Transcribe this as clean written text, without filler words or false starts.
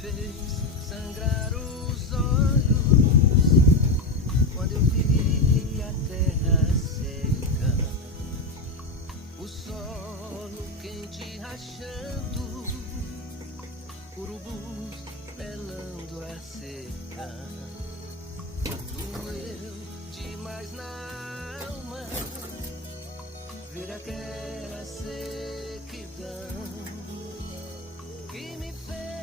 fez sangrar os olhos quando eu vi a terra seca, o solo quente rachando, urubus pelando a seca. Doeu demais na alma ver aquela sequidão que me fez